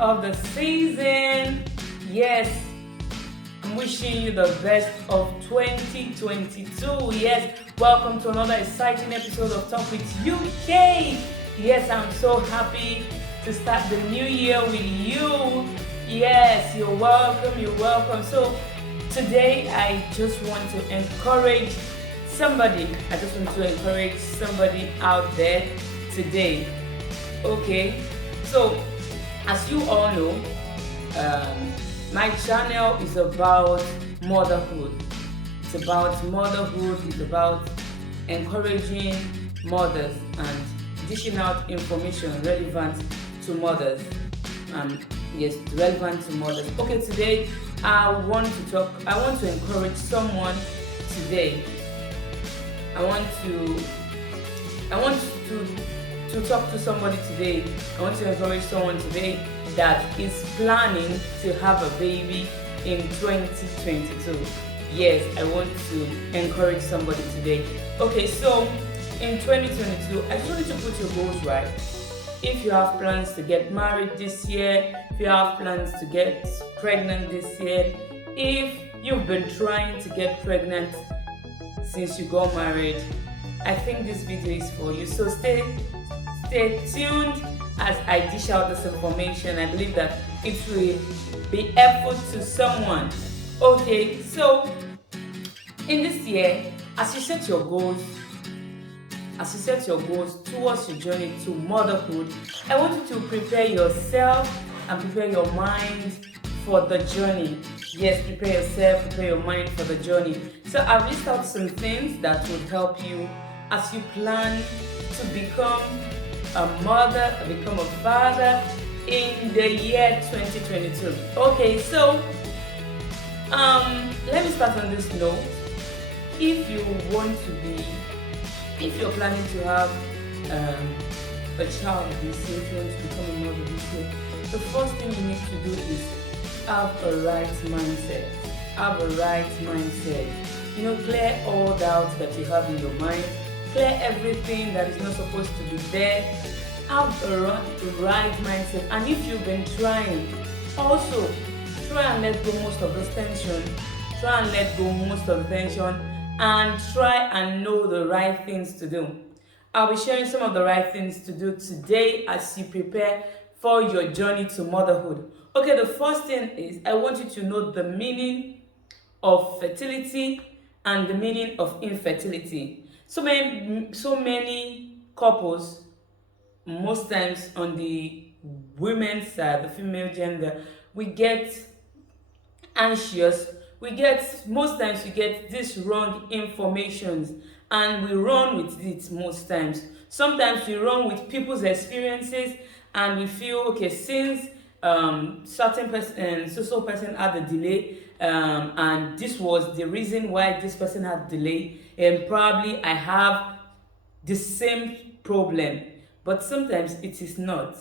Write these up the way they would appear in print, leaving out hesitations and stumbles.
of the season. Yes, I'm wishing you the best of 2022. Yes, welcome to another exciting episode of Talk with UK. Yes, I'm so happy to start the new year with you. Yes, you're welcome, you're welcome. So today I just want to encourage somebody. I just want to encourage somebody out there today. Okay, so as you all know, my channel is about motherhood. It's about motherhood, it's about encouraging mothers and dishing out information relevant to mothers. Yes, relevant to mothers. Okay, today I want to encourage someone today. I want to talk to somebody today. I want to encourage someone today that is planning to have a baby in 2022. Yes, I want to encourage somebody today. Okay, so in 2022, I just want you to put your goals right. If you have plans to get married this year, if you have plans to get pregnant this year, if you've been trying to get pregnant since you got married, I think this video is for you. So stay tuned as I dish out this information. I believe that it will be helpful to someone. Okay, so in this year, as you set your goals towards your journey to motherhood, I want you to prepare yourself and prepare your mind for the journey. Yes, prepare yourself, prepare your mind for the journey. So I've listed out some things that would help you as you plan to become a mother, become a father in the year 2022. Okay, so let me start on this note. If you're planning to have a child this year, if you want to become a mother this year, the first thing you need to do is have a right mindset. Have a right mindset. Clear all doubts that you have in your mind. Clear everything that is not supposed to be there. Have a right mindset. And if you've been trying, also try and let go most of this tension. And try and know the right things to do. I'll be sharing some of the right things to do today as you prepare for your journey to motherhood. Okay, the first thing is I want you to know the meaning of fertility and the meaning of infertility. So many couples, most times on the women's side, the female gender, we get anxious. Most times we get this wrong informations and we run with it most times. Sometimes we run with people's experiences and we feel, okay, since certain person, so person had a delay, and this was the reason why this person had delay, and probably I have the same problem. But sometimes it is not.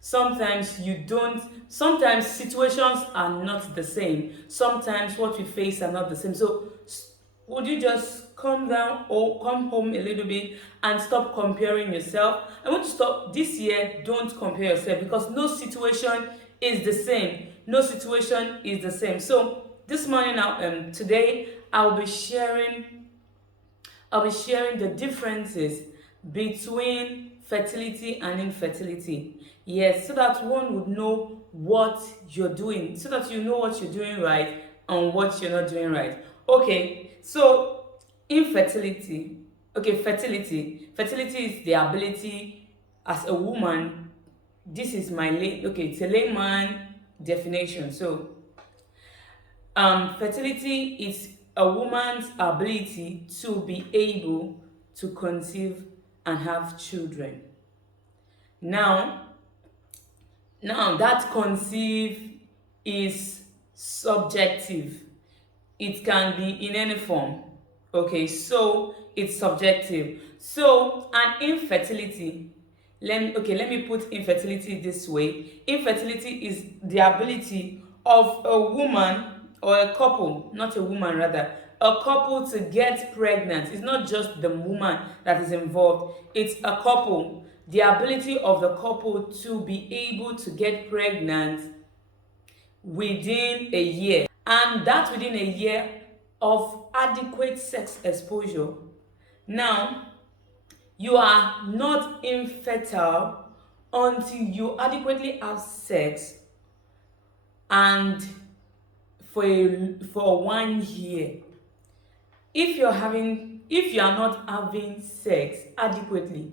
Sometimes you don't. Sometimes situations are not the same. Sometimes what we face are not the same. So would you just calm down or come home a little bit and stop comparing yourself? I want to stop this year. Don't compare yourself, because no situation is the same. No situation is the same. So this morning now, today I'll be sharing the differences between fertility and infertility. Yes, so that one would know what you're doing, so that you know what you're doing right and what you're not doing right. Okay, so infertility. Okay, fertility. Fertility is the ability as a woman. This is it's a layman definition. So fertility is a woman's ability to be able to conceive and have children. Now that conceive is subjective. It can be in any form. Okay, so it's subjective. So an infertility, let me put infertility this way. Infertility is the ability of a woman or a couple, not a woman rather, a couple to get pregnant. It's not just the woman that is involved, it's a couple the ability of the couple to be able to get pregnant within a year, and that within a year of adequate sex exposure. Now, you are not infertile until you adequately have sex and for 1 year. If you are not having sex adequately,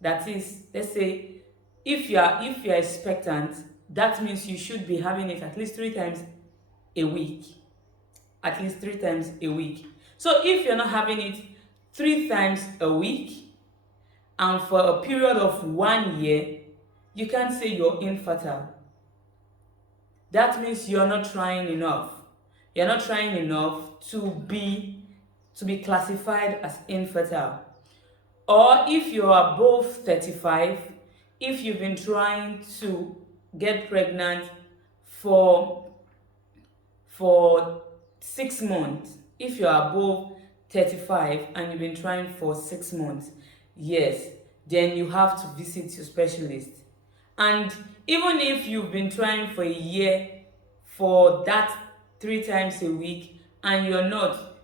that is, let's say, if you are expectant, that means you should be having it at least 3 times a week. At least 3 times a week. So if you're not having it 3 times a week and for a period of 1 year, you can't say you're infertile. That means you're not trying enough. You're not trying enough to be classified as infertile. Or if you are above 35, if you've been trying to get pregnant for for 6 months, if you are above 35 and you've been trying for 6 months, yes, then you have to visit your specialist. And even if you've been trying for a year for that 3 times a week and you're not,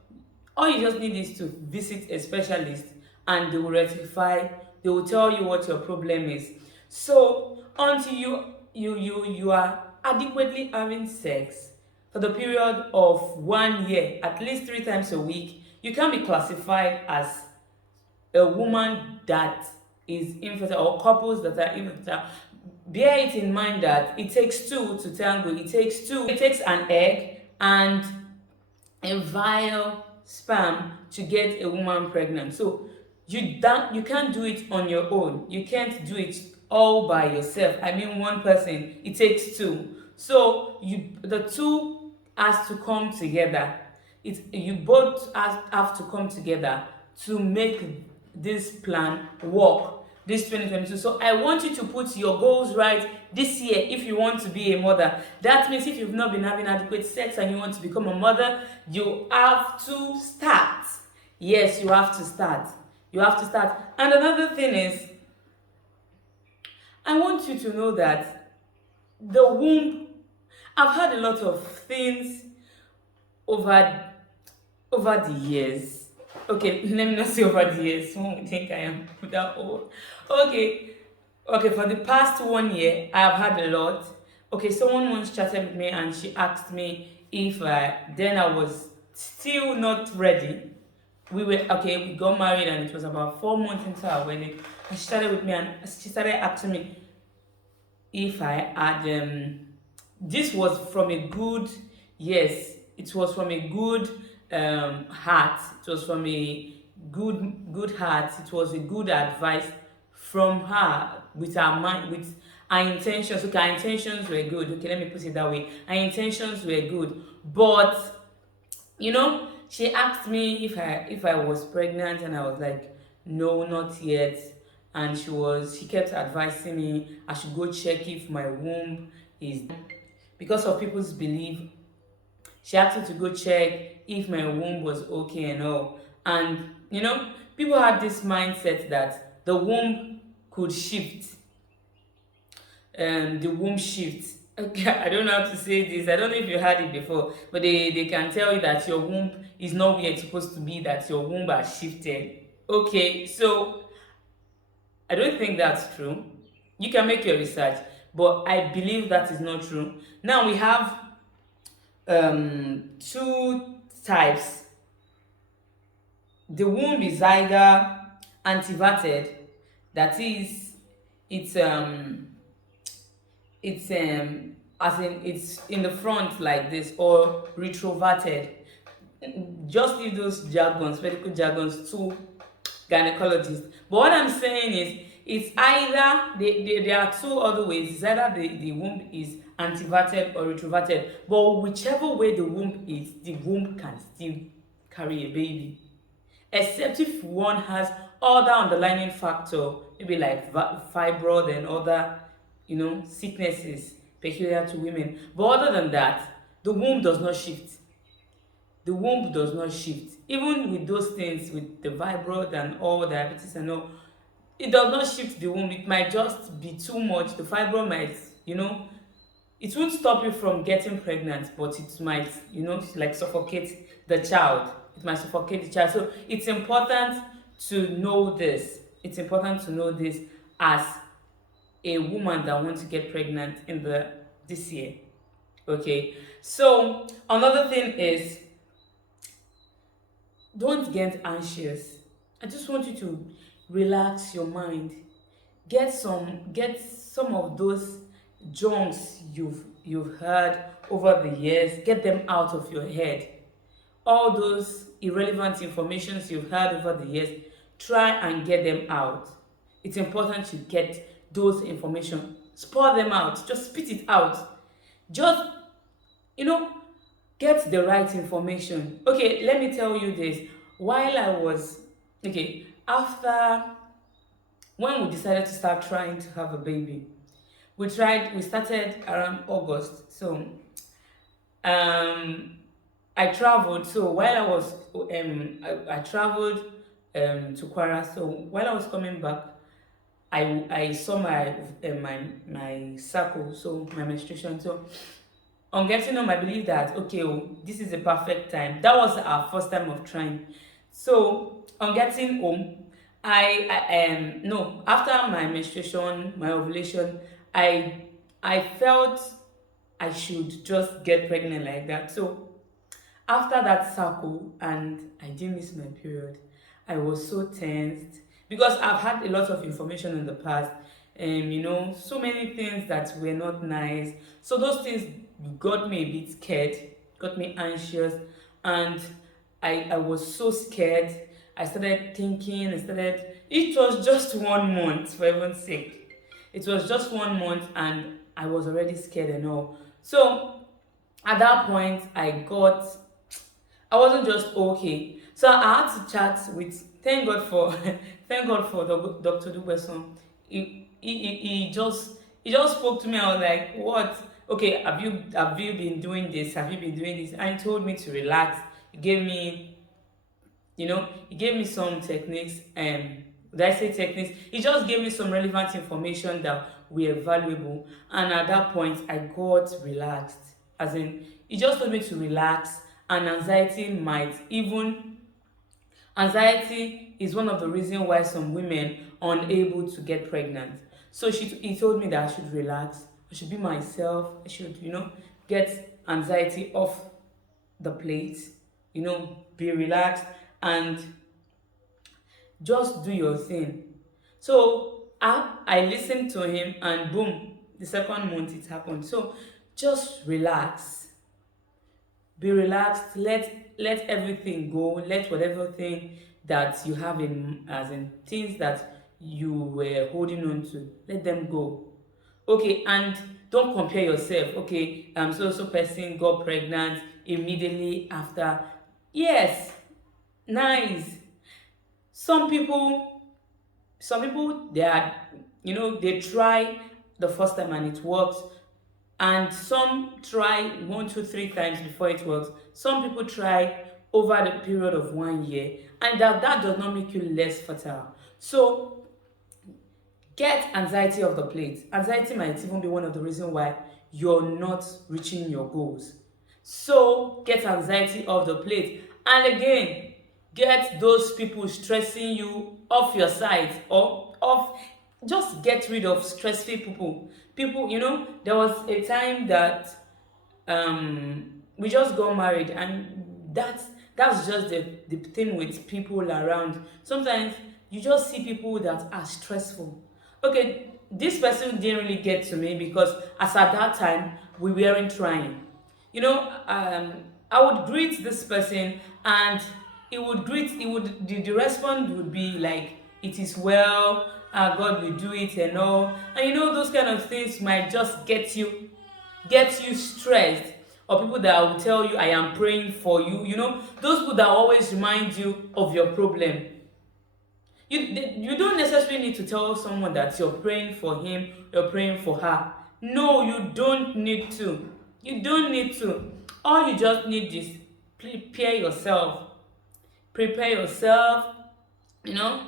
all you just need is to visit a specialist and they will rectify, they will tell you what your problem is. So until you are adequately having sex for the period of 1 year, at least 3 times a week, you can be classified as a woman that is infertile or couples that are infertile. Bear it in mind that it takes two to tango. It takes an egg and a vial sperm to get a woman pregnant. So you can't do it on your own. You can't do it all by yourself. I mean, one person. It takes two. So the two has to come together. You both have to come together to make this plan work this 2022. So I want you to put your goals right this year if you want to be a mother. That means if you've not been having adequate sex and you want to become a mother, you have to start. Yes, you have to start. You have to start. And another thing is, I want you to know that the womb, I've heard a lot of things over the years. Okay, let me not say over the years. Someone would think I am that old. Okay, for the past 1 year, I have had a lot. Okay, someone once chatted with me and she asked me if then I was still not ready. We got married and it was about 4 months into our wedding. And she started with me and she started asking me if I had this was from a good, yes, it was from a good heart. It was from a good heart. It was a good advice from her with our mind, with our intentions. Okay, our intentions were good. Okay, let me put it that way. Our intentions were good, but she asked me if I was pregnant, and I was like, no, not yet. And she kept advising me I should go check if my womb is, because of people's belief. She asked me to go check if my womb was okay and all. And people had this mindset that the womb could shift. The womb shifts. Okay, I don't know how to say this. I don't know if you heard it before, but they can tell you that your womb is not where it's supposed to be, that your womb has shifted. Okay, so I don't think that's true. You can make your research, but I believe that is not true. Now we have two types. The womb is either anteverted, that is, it's as in it's in the front like this, or retroverted. Just leave those jargons, medical jargons, to gynecologists. But what I'm saying is, it's either there are two other ways. It's either the womb is anteverted or retroverted. But whichever way the womb is, the womb can still carry a baby, except if one has other underlying factor, maybe like fibroid and other sicknesses peculiar to women. But other than that, the womb does not shift. The womb does not shift. Even with those things, with the fibroid and all, diabetes and all, It does not shift the womb. It might just be too much. The fibroid might, it won't stop you from getting pregnant, but it might, like suffocate the child. It might suffocate the child. So it's important to know this. It's important to know this as a woman that wants to get pregnant in the this year. Okay. So another thing is, don't get anxious. I just want you to relax your mind. Get some of those junks you've heard over the years. Get them out of your head. All those irrelevant informations you've heard over the years, try and get them out. It's important to get those information. Spur them out. Just spit it out. Just, you know, get the right information. Okay, let me tell you this. While I was, okay, after, when we decided to start trying to have a baby, we started around August. So um I traveled. So while I was I traveled to Kwara. So while I was coming back, I saw my cycle, so my menstruation. So on getting home, I believe that, okay, oh, this is a perfect time. That was our first time of trying. So on getting home, I no, after my menstruation, my ovulation, I I felt I should just get pregnant like that. So after that circle, and I didn't miss my period, I was so tensed because I've had a lot of information in the past, and so many things that were not nice. So those things got me a bit scared, got me anxious, and I was so scared. I started thinking. It was just 1 month, for heaven's sake. It was just 1 month, and I was already scared and all. So at that point, I wasn't just okay. So I had to chat with, thank God for thank God for Dr. Dubeson. He just spoke to me. I was like, what? Okay, have you been doing this? Have you been doing this? And he told me to relax. He gave me some techniques. Did I say techniques? He just gave me some relevant information that were valuable. And at that point, I got relaxed. As in, he just told me to relax, and anxiety is one of the reasons why some women are unable to get pregnant. So he told me that I should relax, I should be myself, I should, get anxiety off the plate, be relaxed, and just do your thing. So I listened to him, and boom, the second month it happened. So just relax, be relaxed, let everything go, let whatever thing that you have in, as in things that you were holding on to, let them go. Okay, and don't compare yourself. Okay, so person got pregnant immediately after. Yes, nice. Some people some people they try the first time and it works, and some try one, two, three times before it works. Some people try over the period of 1 year, and that does not make you less fertile. So get anxiety off the plate. Anxiety might even be one of the reasons why you're not reaching your goals. So get anxiety off the plate. And again, get those people stressing you off your side, or off. Just get rid of stressful people. People, there was a time that we just got married, and that's just the thing with people around. Sometimes you just see people that are stressful. Okay, this person didn't really get to me because as at that time we weren't trying. I would greet this person, and the response would be like, it is well, God will do it and all. And those kind of things might just get you stressed. Or people that will tell you, I am praying for you. Those people that always remind you of your problem. You don't necessarily need to tell someone that you're praying for him, you're praying for her. No, you don't need to. You don't need to. All you just need is prepare yourself, you know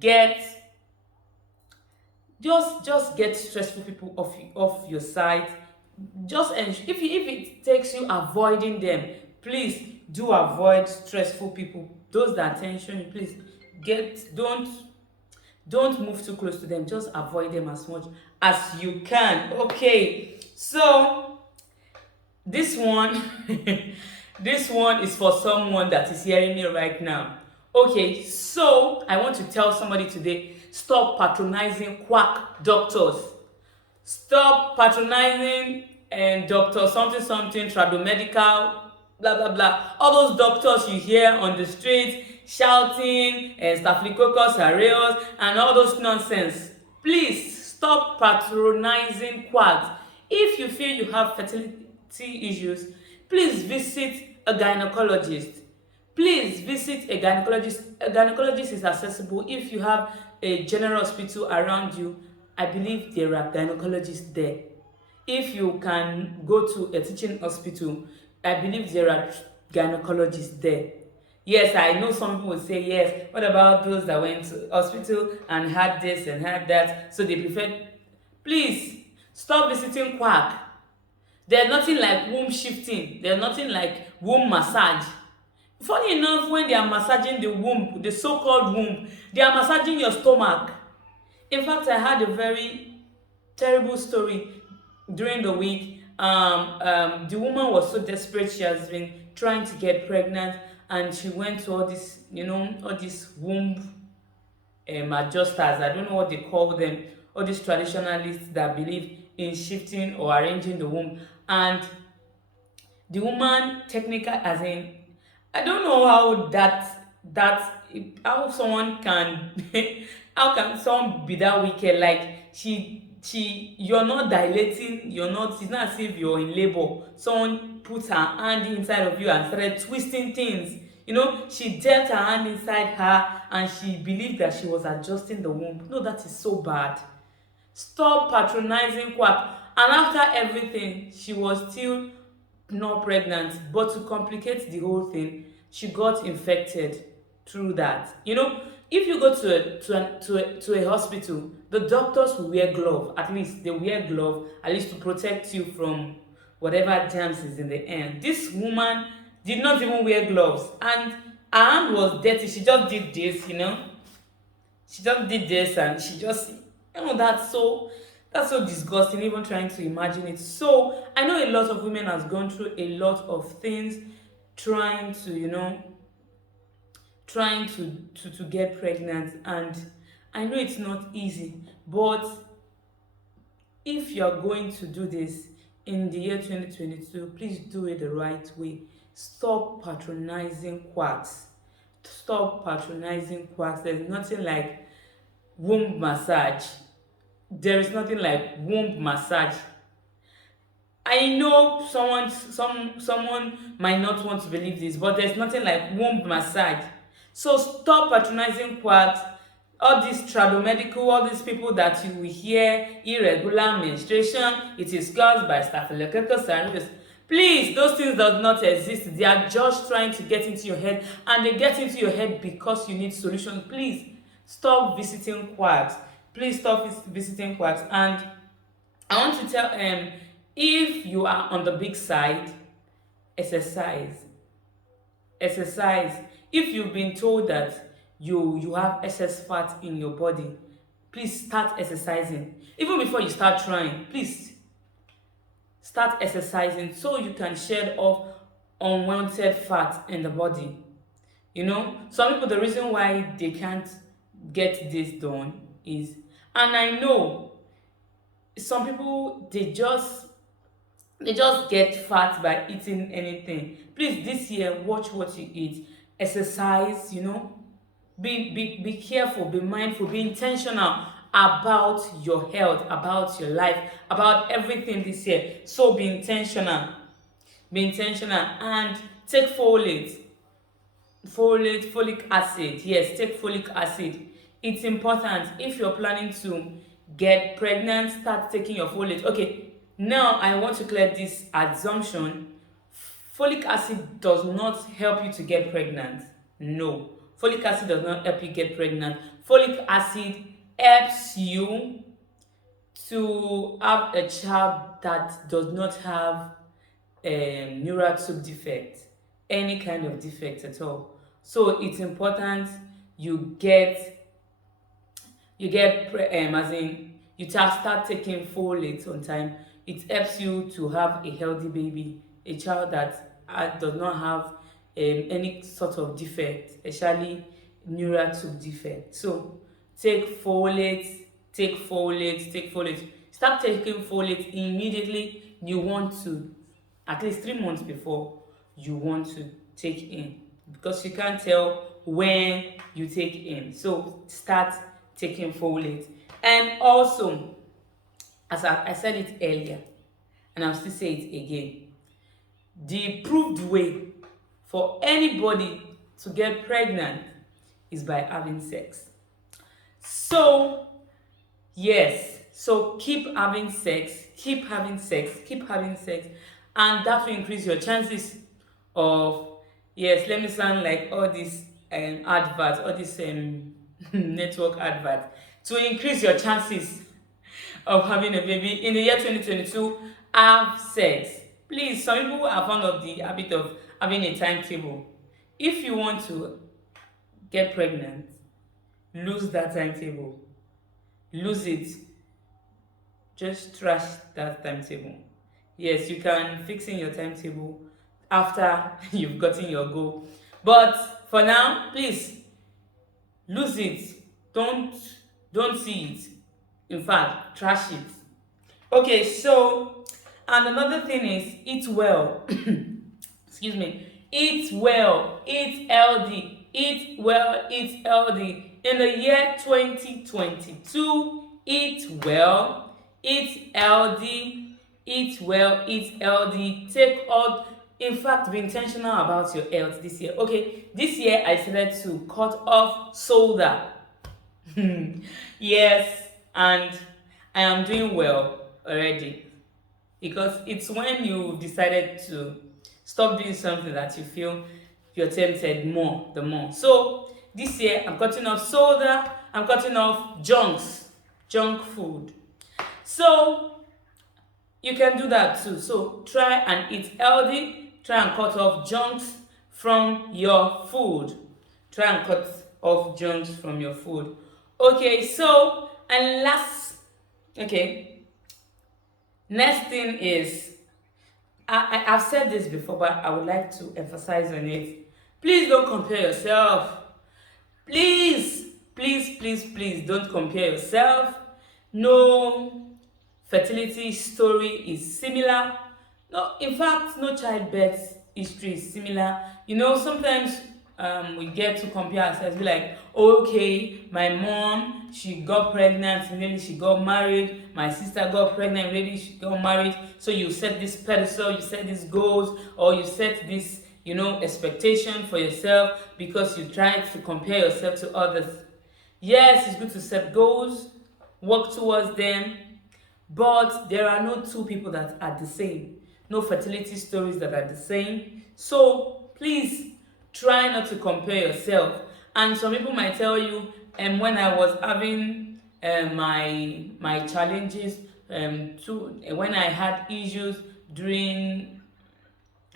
get Just get stressful people off your side. Just if it takes you avoiding them, please do avoid stressful people, those that tension you. Please get don't move too close to them. Just avoid them as much as you can. Okay, so this one this one is for someone that is hearing me right now. Okay, so I want to tell somebody today: stop patronizing quack doctors. Stop patronizing doctor something something tradomedical, blah blah blah. All those doctors you hear on the street shouting staphylococcus aureus and all those nonsense. Please stop patronizing quacks. If you feel you have fertility issues, please visit a gynecologist. Please visit a gynecologist. A gynecologist is accessible if you have a general hospital around you. I believe there are gynecologists there. If you can go to a teaching hospital, I believe there are gynecologists there. Yes, I know some people will say, yes, what about those that went to hospital and had this and had that, so they prefer. Please stop visiting quack. There's nothing like womb shifting. There's nothing like womb massage. Funny enough, when they are massaging the womb, the so-called womb, they are massaging your stomach. In fact, I had a very terrible story during the week. The woman was so desperate. She has been trying to get pregnant, and she went to all this, all these womb adjusters. I don't know what they call them. All these traditionalists that believe in shifting or arranging the womb, and the woman technical as in, I don't know how that how someone can how can someone be that wicked. Like, you're not dilating, you're not, it's not as if you're in labor. Someone put her hand inside of you and started twisting things. She dipped her hand inside her and she believed that she was adjusting the womb. No, that is so bad. Stop patronizing quack. And after everything, she was still not pregnant. But to complicate the whole thing, she got infected through that. If you go to a hospital, the doctors will wear glove. At least they wear glove, at least to protect you from whatever germs is in the air. This woman did not even wear gloves, and her hand was dirty. She just did this. She just did this, and she just, that's so disgusting, even trying to imagine it. So I know a lot of women has gone through a lot of things trying to, trying to get pregnant, and I know it's not easy. But if you're going to do this in the year 2022, please do it the right way. Stop patronizing quacks. Stop patronizing quacks. There's nothing like womb massage. There is nothing like womb massage. I know someone might not want to believe this, but there's nothing like womb massage. So stop patronizing quacks. All these tradomedical, all these people that you will hear, irregular menstruation, it is caused by staphylococcus aureus. Please, those things does not exist. They are just trying to get into your head, and they get into your head because you need solutions. Please stop visiting quacks. Please stop visiting quacks. And I want to tell if you are on the big side, exercise. Exercise. If you've been told that you have excess fat in your body, please start exercising. Even before you start trying, please start exercising so you can shed off unwanted fat in the body. Some people, the reason why they can't get this done is, and I know some people, they just get fat by eating anything. Please, this year, watch what you eat. Exercise. Be careful, be mindful, be intentional about your health, about your life, about everything this year. So be intentional. Be intentional and take folic acid. Yes, take folic acid. It's important. If you're planning to get pregnant, start taking your folate. Okay, now I want to clear this assumption. Folic acid does not help you to get pregnant. No, folic acid does not help you get pregnant. Folic acid helps you to have a child that does not have neural tube defect, any kind of defect at all. So it's important you get as in you start taking folate on time. It helps you to have a healthy baby, a child that does not have any sort of defect, especially neural tube defect. So take folate, take folate. Start taking folate immediately you want to, at least 3 months before you want to take in, because you can't tell when you take in. So start taking folate. And also, as I said it earlier, and I'll still say it again, the proved way for anybody to get pregnant is by having sex. So yes, so keep having sex, keep having sex, keep having sex, and that will increase your chances of, yes, let me sound like all these adverts, all these network adverts, to increase your chances of having a baby in the year 2022. Have sex. Please, some people are fond of the habit of having a timetable. If you want to get pregnant, lose that timetable. Lose it. Just trash that timetable. Yes, you can fix in your timetable after you've gotten your goal. But for now, please lose it. Don't see it. In fact, trash it. Okay, so and another thing is eat well. Excuse me. Eat well, eat healthy, eat well, eat healthy. In the year 2022, eat well, eat healthy, eat well, eat healthy. Take all, in fact, be intentional about your health this year. Okay, this year I decided to cut off soda. Yes, and I am doing well already, because it's when you decided to stop doing something that you feel you're tempted more, the more. So this year I'm cutting off soda, I'm cutting off junk food. So you can do that too. So try and eat healthy, try and cut off junks from your food. Try and cut off junks from your food. Okay, so and okay, next thing is, I've said this before, but I would like to emphasize on it. Please don't compare yourself. Please, please, please, please don't compare yourself. No fertility story is similar. No, in fact, no childbirth history is similar. Sometimes we get to compare ourselves, be like, oh, okay, my mom, she got pregnant, maybe she got married, my sister got pregnant, maybe she got married. So you set this pedestal, you set these goals, or you set this, expectation for yourself because you try to compare yourself to others. Yes, it's good to set goals, work towards them, but there are no two people that are the same, no fertility stories that are the same. So please try not to compare yourself. And some people might tell you, when I was having my challenges, when I had issues during,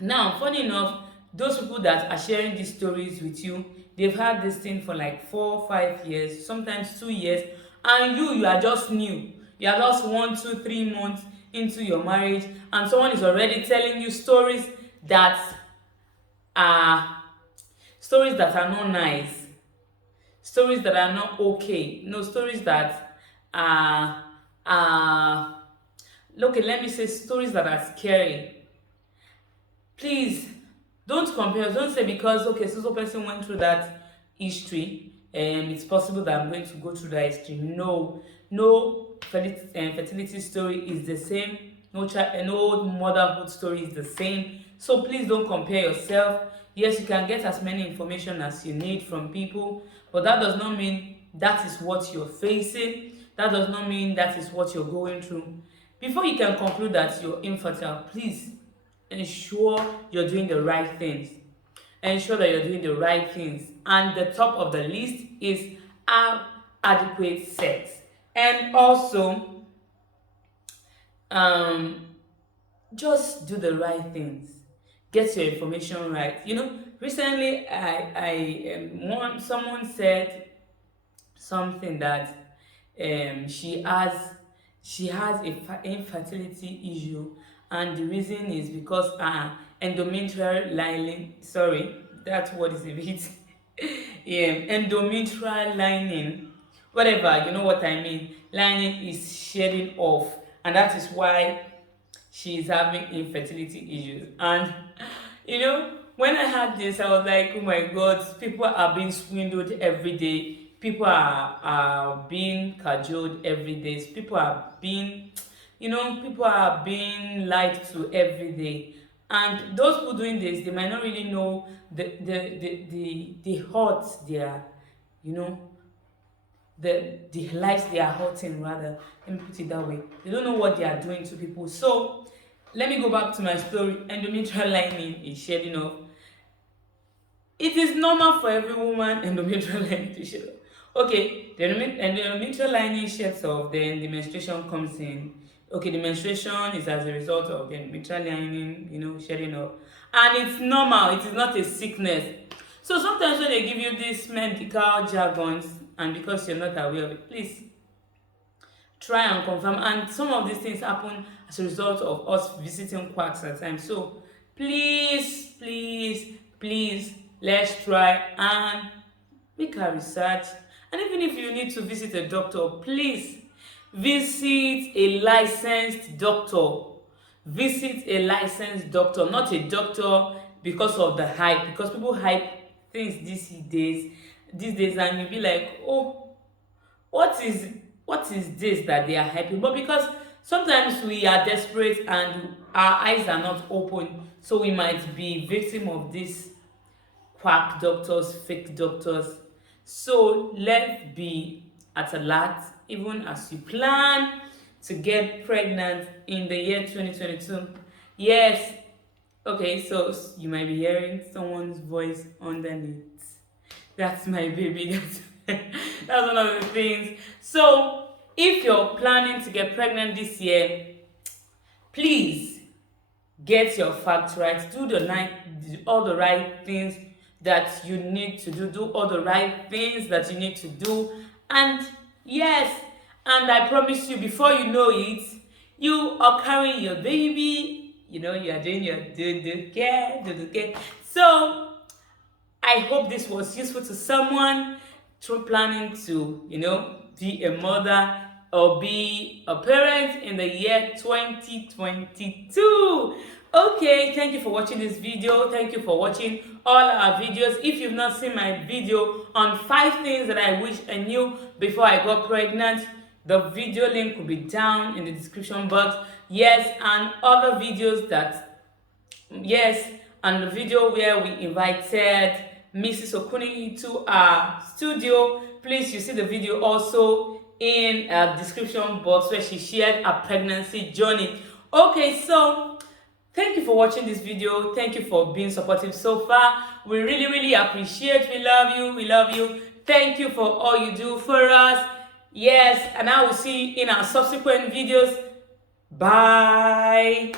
now funny enough, those people that are sharing these stories with you, they've had this thing for like 4 5 years, sometimes 2 years, and you are just new. You are just 1 2 3 months into your marriage, and someone is already telling you that are stories that are not nice, stories that are not okay, no, stories that are okay, let me say stories that are scary. Please don't compare. Don't say because, okay, so person went through that history, it's possible that I'm going to go through that history. No fertility story is the same. No motherhood story is the same. So please don't compare yourself. Yes, you can get as many information as you need from people, but that does not mean that is what you're facing. That does not mean that is what you're going through. Before you can conclude that you're infertile, please ensure you're doing the right things. Ensure that you're doing the right things. And the top of the list is have adequate sex. And also, um just do the right things, get your information right. Recently one someone said something that she has a infertility issue, and the reason is because endometrial lining, sorry, that word is a bit yeah, endometrial lining, whatever, you know what I mean, lining is shedding off, and that is why she's having infertility issues. And when I had this, I was like, oh my god, people are being swindled every day. People are being cajoled every day. People are being lied to every day. And those people doing this, they might not really know the hurt they are, you know, the lives they are hurting, rather. Let me put it that way. They don't know what they are doing to people. So let me go back to my story. Endometrial lining is shedding off. It is normal for every woman endometrial lining to shed off. Okay, the endometrial lining sheds off, then the menstruation comes in. Okay, the menstruation is as a result of the endometrial lining, shedding off. And it's normal, it is not a sickness. So sometimes when they give you these medical jargons, and because you're not aware of it, please try and confirm. And some of these things happen as a result of us visiting quacks at times. So please, please, please, let's try and make our research. And even if you need to visit a doctor, please visit a licensed doctor. Visit a licensed doctor, not a doctor because of the hype, because people hype things these days, and you'll be like, oh, what is this that they are hyping? But because sometimes we are desperate and our eyes are not open, so we might be victim of these quack doctors, fake doctors. So let's be at alert even as you plan to get pregnant in the year 2022. Yes, okay, so you might be hearing someone's voice underneath. That's my baby. That's one of the things. So if you're planning to get pregnant this year, please get your facts right. All the right things that you need to do. Do all the right things that you need to do. And yes, and I promise you, before you know it, you are carrying your baby. You are doing your do care. So I hope this was useful to someone through planning to, be a mother or be a parent in the year 2022. Okay, thank you for watching this video. Thank you for watching all our videos. If you've not seen my video on 5 things that I wish I knew before I got pregnant, the video link will be down in the description box. Yes, and other videos yes, and the video where we invited Mrs. Okuni to our studio. Please, you see the video also in a description box where she shared her pregnancy journey. Okay, so thank you for watching this video. Thank you for being supportive so far. We really, really appreciate. We love you. We love you. Thank you for all you do for us. Yes, and I will see you in our subsequent videos. Bye.